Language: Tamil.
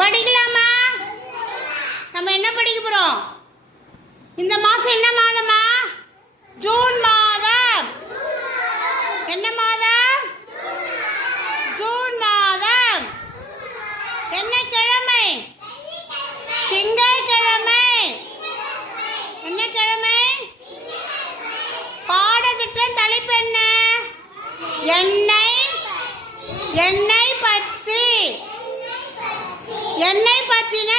படிக்கலாமா? நம்ம என்ன படிக்க போறோம்? இந்த மாசம் என்ன மாதமா? ஜூன் மாதம். என்ன மாதம்? ஜூன் மாதம். என்ன கிழமை? திங்கட்கிழமை. என்ன கிழமை? பாடத்திட்டம் தலைப்பு என்ன? எண்ணெய் பற்றி. எண்ணெய் பற்றினா